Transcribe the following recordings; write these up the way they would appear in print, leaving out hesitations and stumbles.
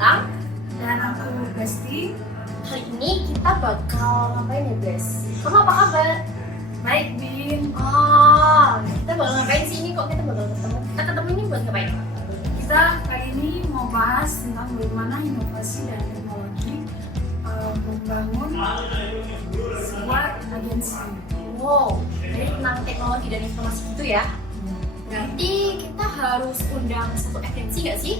Bintang. Dan aku Besti. Kali ini kita bakal ngapain ya, Bes? Kamu apa kabar? Baik, Bin. Kita bakal ngapain sih ini? Kok kita bakal ketemu? Kita ketemu ini buat ngapain? Kita kali ini mau bahas tentang bagaimana inovasi dan teknologi membangun sebuah agensi. Wow, jadi tentang teknologi dan informasi gitu ya? Berarti kita harus undang satu agensi nggak sih?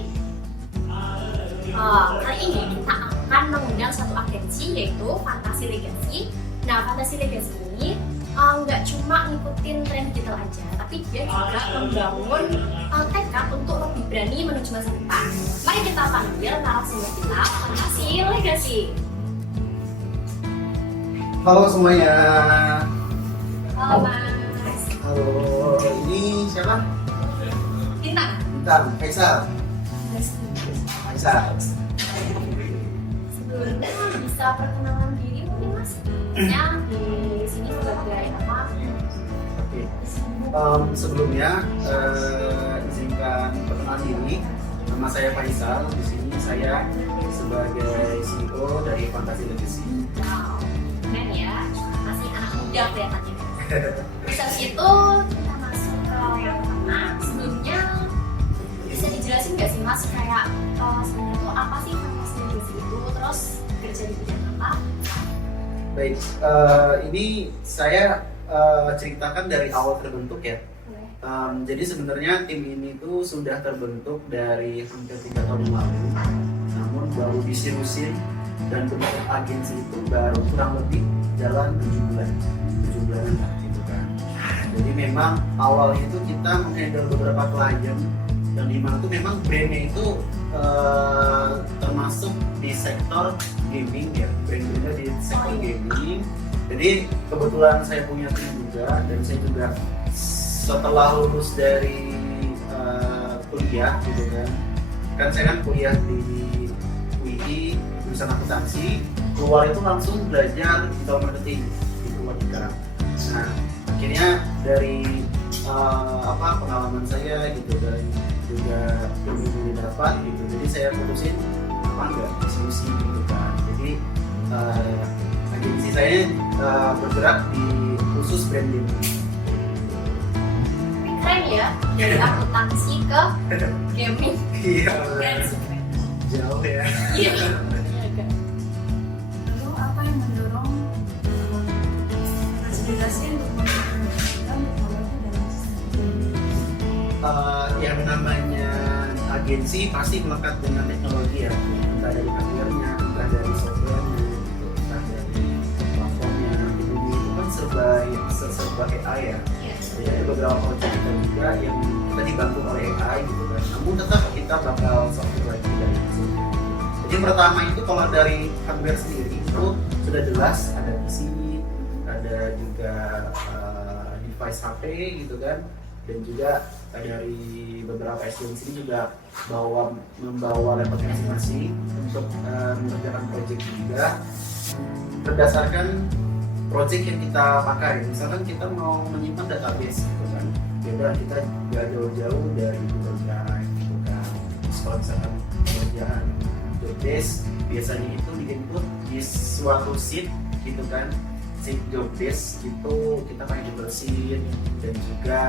Kali ini kita akan mengundang satu agensi yaitu Fantasi Legacy. Nah, Fantasi Legacy ini nggak cuma ngikutin tren digital aja, tapi dia juga membangun tekad untuk lebih berani menuju masa depan. Mari kita panggil narasumber kita, Fantasi Legacy. Halo semuanya. Halo Mas. Halo, ini siapa? Bintang. Bintang, Faisal. Besti. Faisal. Sebelumnya bisa perkenalan diri mungkin Mas? Ya, di sini sebagai apa? Oke. Sebelumnya izinkan perkenalan diri. Nama saya Faisal. Di sini saya sebagai CEO dari Fantasi Legacy. Wow, keren ya. Masih anak muda kelihatannya. Terus habis itu kita masuk ke yang pertama. Sebelumnya bisa dijelasin nggak sih Mas kayak sebenarnya tuh apa sih Fantasi Legacy itu? Terus kerja di bidang apa? Baik, ini saya ceritakan dari awal terbentuk ya. Jadi sebenarnya tim ini tuh sudah terbentuk dari hampir 3 tahun yang lalu, namun baru diseriusin dan bentuk agensi itu baru kurang lebih jalan 7 bulan lah gitu kan. Jadi memang awalnya itu kita menghandle beberapa klien dan di mana tuh memang brandnya itu termasuk di sektor gaming ya, brandnya di sektor gaming. Jadi kebetulan saya punya tim juga dan saya juga setelah lulus dari kuliah gitu kan saya kan kuliah di UI jurusan akuntansi, keluar itu langsung belajar digital marketing di Purwadika. Nah akhirnya dari pengalaman saya gitu dan juga ilmu yang didapat gitu, jadi saya putusin apa enggak diskusi gitu kan. Jadi agensi saya bergerak di khusus branding. Keren ya, dari akuntansi ke gaming. Iya, Keren sih, keren. jauh ya. Iya. Lalu apa yang mendorong aspirasi untuk menggunakan teknologi dalam sistem? Yang namanya agensi pasti melekat dengan teknologi ya, entah dari hardware-nya, entah dari software-nya, gitu, entah dari platformnya. Ini itu kan serba AI ya. Jadi ada beberapa project kita juga yang kita dibantu oleh AI gitu kan. Namun tetap kita bakal software lagi dari itu. Jadi yang pertama itu kalau dari hardware sendiri itu sudah jelas ada PC, ada juga device HP gitu kan, dan juga dari beberapa SDM sini juga membawa laptop masing-masing untuk mengerjakan project juga berdasarkan project yang kita pakai. Misalkan kita mau menyimpan database gitu kan, beda kita nggak jauh-jauh dari Google Drive gitu kan. Terus kalau misalkan pekerjaan job desk biasanya itu diinput di suatu sheet gitu kan, sheet job desk itu kita pakai Google Sheet dan juga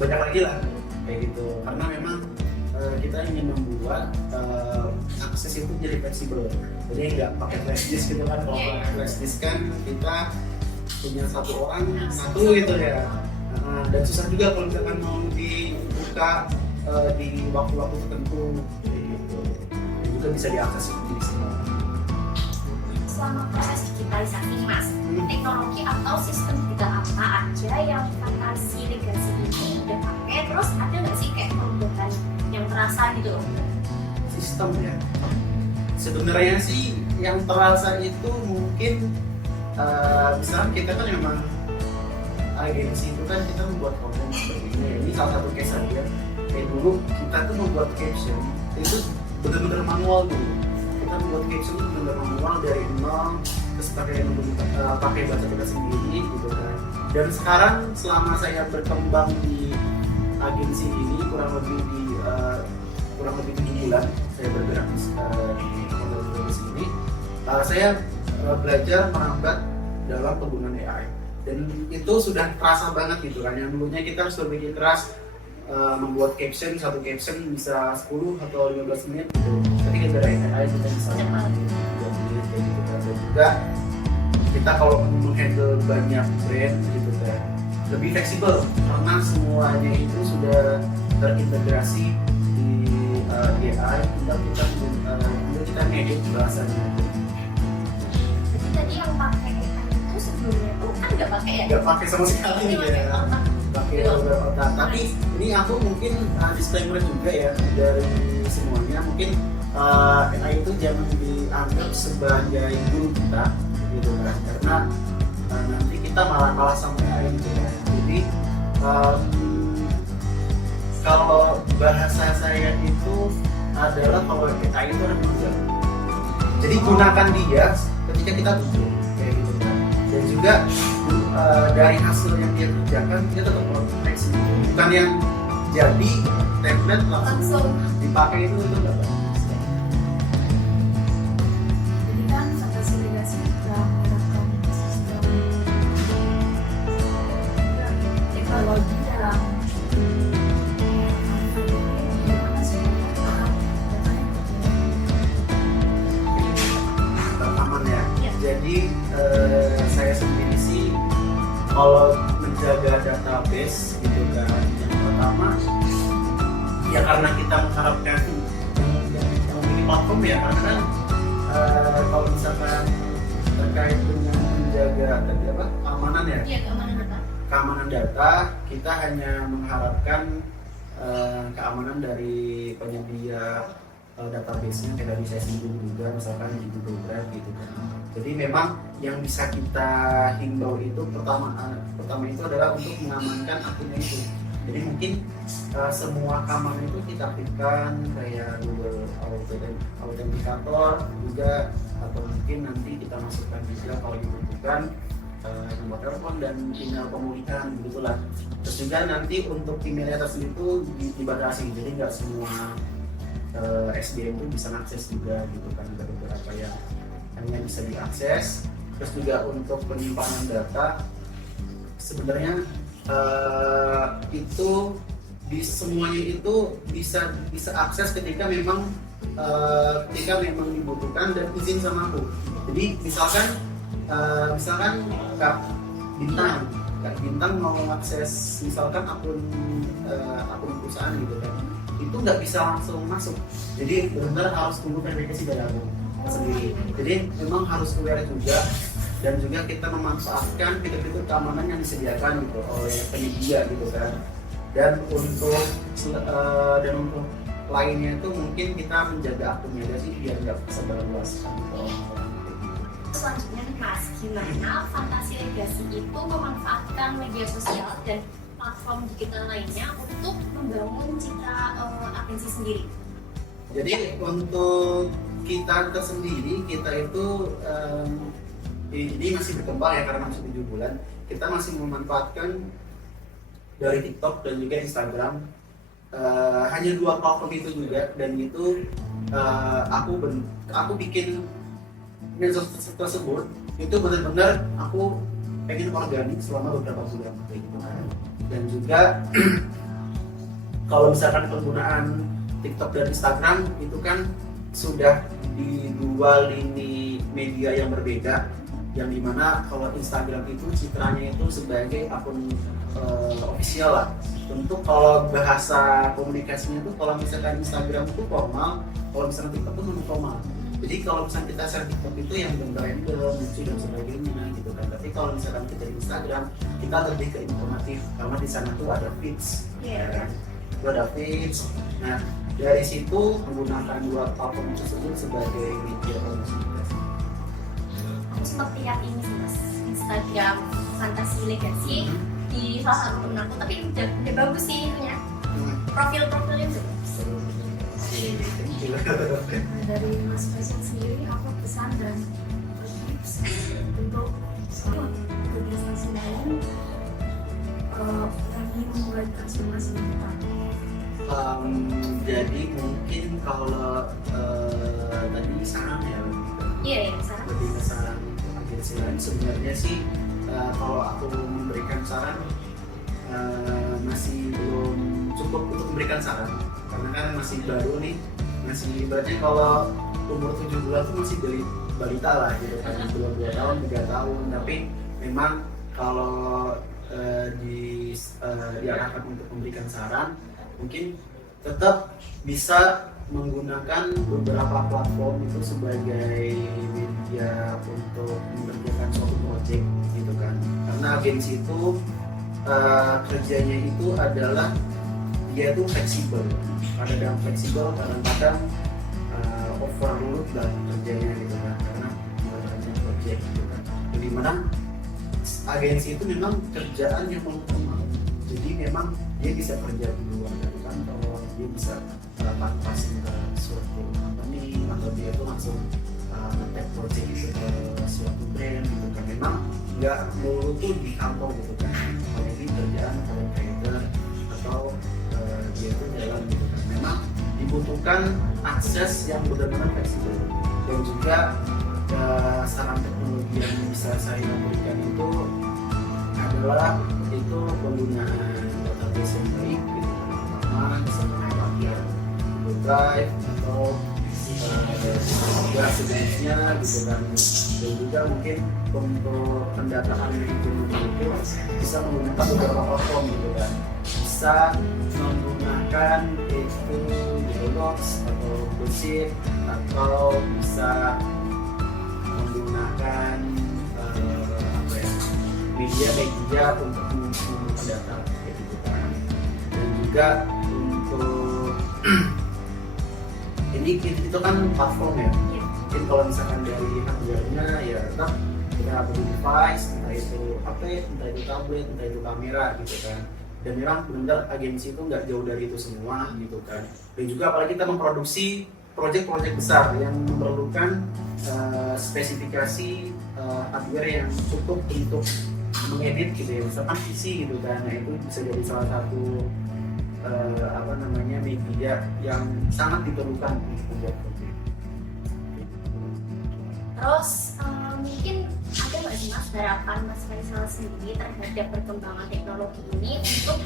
banyak lagi lah kayak gitu, karena memang kita ingin membuat akses itu jadi fleksibel, jadi nggak pakai flash disk gitu kan. Kalau pakai flash disk kan kita punya satu orang satu gitu ya, dan susah juga kalau misalkan mau dibuka di waktu-waktu tertentu kayak gitu, dan juga bisa diakses di semua. Selama proses digitalisasi nih Mas, teknologi atau sistem digital apa aja yang Fantasi Legacy ini udah pakai? Terus ada nggak sih kayak perubahan yang terasa gitu loh? Sistem ya, sebenarnya sih yang terasa itu mungkin misalkan kita kan memang agensi itu kan kita membuat konten seperti ini salah satu case aja. Kayak dulu kita tuh membuat caption itu benar-benar manual dulu. Kita membuat caption itu benar-benar manual dari nol, terus pakai bahasa kita sendiri gitu kan. Dan sekarang selama saya berkembang di agensi ini kurang lebih di kurang lebih 7 bulan saya bergerak di model produksi ini, saya belajar merambat dalam penggunaan AI, dan itu sudah terasa banget gitu kan. Yang dulunya kita harus berpikir keras membuat caption, satu caption bisa 10 atau 15 menit gitu. Ketika ada AI kita bisa Cepat. dan juga kita kalau menghandle banyak brand gitu kan lebih fleksibel karena semuanya itu sudah terintegrasi di AI. Kita ngedit bahasanya. Jadi tadi yang pakai AI itu sebelumnya tuh kan nggak pakai ya? Nggak pakai sama sekali Ini pakai ya. otak. Pakai otak. Tapi ini aku mungkin disclaimer juga ya dari semuanya. Mungkin AI itu jangan dianggap sebagai guru kita gitu kan, karena nanti kita malah sama AI gitu kan. Jadi kalau bahasa saya itu adalah kalau AI itu ada manusia. Jadi gunakan dia ketika kita butuh kayak gitu kan. Dan juga dari hasil yang dia kerjakan dia tetap konteks, bukan yang jadi template langsung dipakai itu nggak bagus. Jadi kan fantasi legasi juga menerapkan sistem teknologi dalam gimana sih datanya Aman ya. Iya. Jadi saya sendiri sih kalau menjaga database gitu kan, yang pertama ya karena kita mengharapkan yang memiliki platform ya, karena kan kalau misalkan terkait dengan menjaga keamanan ya, Iya, keamanan data. keamanan data, kita hanya mengharapkan keamanan dari penyedia database-nya kayak tadi saya singgung juga, misalkan di Google Drive gitu kan. Jadi memang yang bisa kita himbau itu pertama itu adalah untuk mengamankan akunnya itu. Jadi mungkin semua keamanan itu kita aktifkan kayak Google Authenticator juga, atau mungkin nanti kita masukkan juga kalau dibutuhkan nomor telepon dan email pemulihan begitulah. Terus juga nanti untuk emailnya tersebut itu dibatasi, jadi nggak semua SDM itu bisa mengakses juga gitu kan, ada beberapa yang hanya bisa diakses. Terus juga untuk penyimpanan data sebenarnya itu di semuanya itu bisa akses ketika memang dibutuhkan dan izin sama aku. Jadi misalkan Kak Bintang mau akses misalkan akun perusahaan gitu kan, itu nggak bisa langsung masuk. Jadi benar harus tunggu verifikasi dari aku sendiri. Jadi memang harus aware juga, dan juga kita memanfaatkan fitur-fitur keamanan yang disediakan gitu oleh penyedia gitu kan. Dan untuk lainnya itu mungkin kita menjaga akunnya aja sih biar nggak sebarluaskan ke orang-orang. Selanjutnya nih Mas, gimana Fantasi Legasi itu memanfaatkan media sosial dan platform digital lainnya untuk membangun citra agensi sendiri? Jadi untuk kita sendiri, kita itu ini masih berkembang ya karena masih 7 bulan. Kita masih memanfaatkan dari TikTok dan juga Instagram. Hanya 2 platform itu juga, dan itu aku bikin medsos tersebut itu benar-benar aku pengen organik selama beberapa bulan kayak gitu kan. Dan juga kalau misalkan penggunaan TikTok dan Instagram itu kan sudah di 2 lini media yang berbeda, yang dimana kalau Instagram itu citranya itu sebagai akun official lah. Tentu kalau bahasa komunikasinya itu kalau misalkan Instagram itu formal, kalau misalkan TikTok itu non formal. Jadi kalau misalkan kita share TikTok itu yang random, lucu dan sebagainya gitu kan. Tapi kalau misalkan kita di Instagram, kita lebih ke informatif karena di sana tuh ada feeds, ya kan? Itu ada feeds. Nah dari situ menggunakan 2 platform tersebut sebagai media promosi. Aku sempat lihat ini sih Mas, Instagram Fantasi Legasi di salah satu temen aku, tapi udah bagus sih itunya, profilnya juga. Nah, dari Mas Faisal sendiri apa pesan dan tips untuk organisasi lain berani memulai transformasi digital? Jadi mungkin kalau tadi saran ya Iya ya, saran. lebih ke saran agensi lain sebenarnya sih kalau aku memberikan saran masih belum cukup untuk memberikan saran karena kan masih baru nih, masih ibaratnya kalau umur 7 bulan tuh masih balita lah gitu kan, belum 2 tahun 3 tahun, tapi memang kalau diarahkan untuk memberikan saran mungkin tetap bisa menggunakan beberapa platform itu sebagai media untuk mengerjakan suatu project gitu kan, karena agensi itu kerjanya itu adalah dia itu fleksibel, kadang-kadang fleksibel, kadang-kadang overload lah kerjanya gitu kan, karena mengerjakan project gitu kan, jadi mana agensi itu memang kerjaan yang monoton, jadi memang dia bisa kerja di luar dari kantor, dia bisa passing ke suatu company atau dia itu langsung nge-tag project itu ke suatu brand gitu kan, memang nggak melulu tuh di kantor gitu kan, apalagi kerjaan kalau trader atau dia itu jalan gitu kan, memang dibutuhkan akses yang benar-benar fleksibel, dan juga saran teknologi yang bisa saya berikan itu adalah itu penggunaan database yang baik gitu kan, pertama bisa pakai Google Drive atau ya sejenisnya gitu kan, dan juga mungkin untuk pendataan itu bisa menggunakan beberapa platform gitu kan, bisa menggunakan itu Google Docs atau Google Sheet atau bisa menggunakan media untuk mengumpulkan data gitu kan, dan juga untuk ini itu kan platform ya. Mungkin kalau misalkan dari hardware-nya ya tetap kita beli device, entah itu HP, entah itu tablet, entah itu kamera gitu kan, dan memang benar-benar agensi itu nggak jauh dari itu semua gitu kan, dan juga apalagi kita memproduksi proyek-proyek besar yang memerlukan spesifikasi hardware yang cukup untuk mengedit gitu ya, misalkan PC gitu kan, nah itu bisa jadi salah satu media yang sangat diperlukan untuk membuat project. Terus mungkin ada nggak sih Mas harapan Mas Faisal sendiri terhadap perkembangan teknologi ini untuk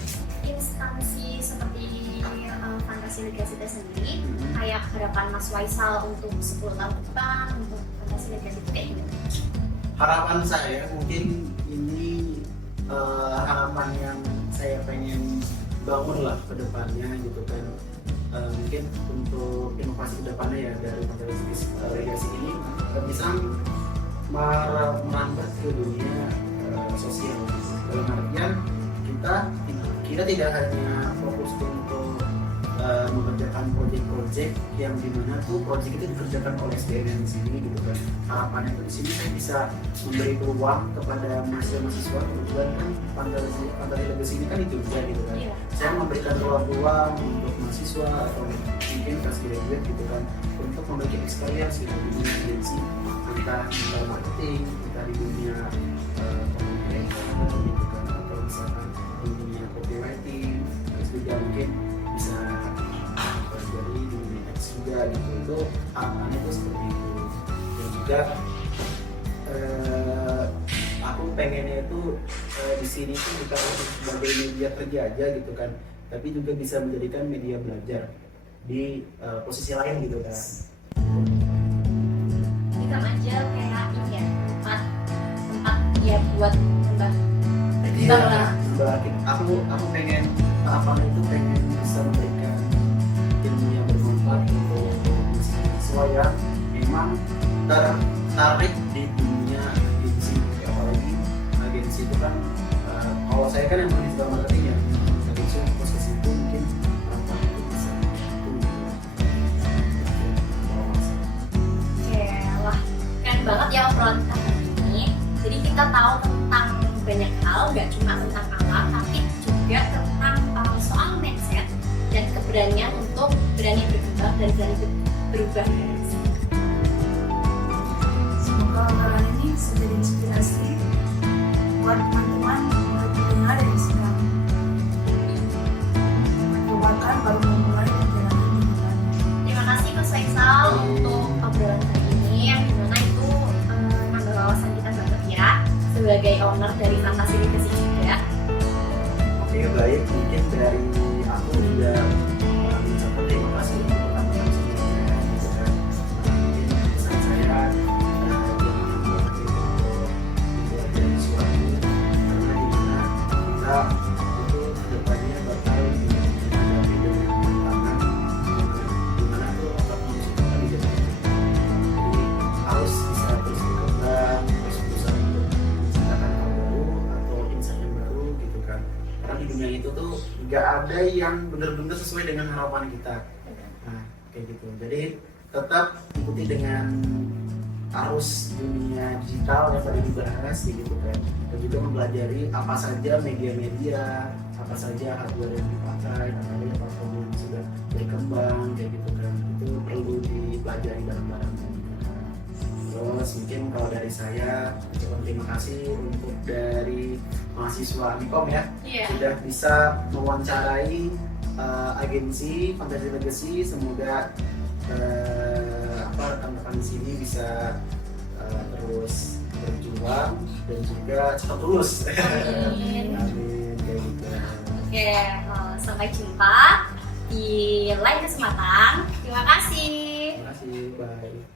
instansi seperti Fantasi Legacy sendiri, kayak harapan Mas Faisal untuk 10 tahun depan untuk Fantasi Legacy itu kayak gimana? Harapan saya mungkin ini harapan yang saya pengen bangun lah ke depannya gitu kan, mungkin untuk inovasi ke depannya ya dari Fantasi Legacy ini bisa merambah ke dunia sosial, dalam artian kita tidak hanya fokus untuk mengerjakan proyek-proyek yang dimana tuh proyek itu dikerjakan oleh SDM di sini gitu kan, harapannya tuh di sini saya bisa memberi peluang kepada mahasiswa, kebetulan kan Fantasi Legacy ini kan itu juga gitu kan, saya memberikan ruang-ruang untuk mahasiswa atau mungkin fresh graduate gitu kan, untuk memiliki experience gitu di dunia agensi, entah marketing, entah di dunia content creation gitu kan, atau misalkan di dunia copywriting, terus juga mungkin bisa dari dunia X juga gitu, itu harapannya itu seperti itu, dan juga aku pengennya itu di sini tuh bukan sebagai media kerja aja gitu kan, tapi juga bisa menjadikan media belajar di posisi lain gitu kan. Kita aja kayak ini ya, tempat ya buat mbak. Aku pengen itu pengen bisa memberikan ilmu yang bermanfaat untuk mahasiswa yang memang tertarik di dunia agensi, apalagi agensi itu kan kalau saya kan yang digital marketing ya, agensi proses itu mungkin apa itu bisa wah keren banget ya obrolan kita hari ini. Jadi kita tahu tentang banyak hal, nggak cuma tentang alam, tapi juga tentang soal mindset dan keberanian untuk berani berkembang dan berani berubah. Semoga obrolan ini bisa jadi inspirasi buat teman-teman yang ada di sekitar. Perbuatan baru memulai perjalanan ini. Terima sebagai owner dari Fantasi Legacy juga. Oke, baik, mungkin dari aku juga mengucapkan terima kasih untuk teman-teman semuanya gitu kan. Mungkin pesan saya jangan membuat dari suatu, karena dimana kita itu kedepannya bakal menghadapi dengan tantangan dimana tuh otak manusia itu kan tidak jadi harus bisa terus berkembang, terus berusaha untuk menciptakan hal baru atau insight yang baru gitu kan. Karena di dunia itu tuh nggak ada yang benar-benar sesuai dengan harapan kita. Nah, kayak gitu. Jadi tetap ikuti dengan arus dunia digital yang tadi dibahas gitu kan. Dan juga mempelajari apa saja media-media, apa saja hardware yang dipakai, apa saja platform yang sudah berkembang kayak gitu kan. Itu perlu dipelajari bareng-bareng. Terus mungkin kalau dari saya ucapkan terima kasih untuk dari mahasiswa Mikom ya, Iya. sudah bisa mewawancarai agensi Fantasi Legacy. Semoga rekan-rekan di sini bisa terus berjuang dan juga cepat lulus. Amin. Amin, kayak gitu. Oke, sampai jumpa di lain kesempatan. Terima kasih. Terima kasih, bye.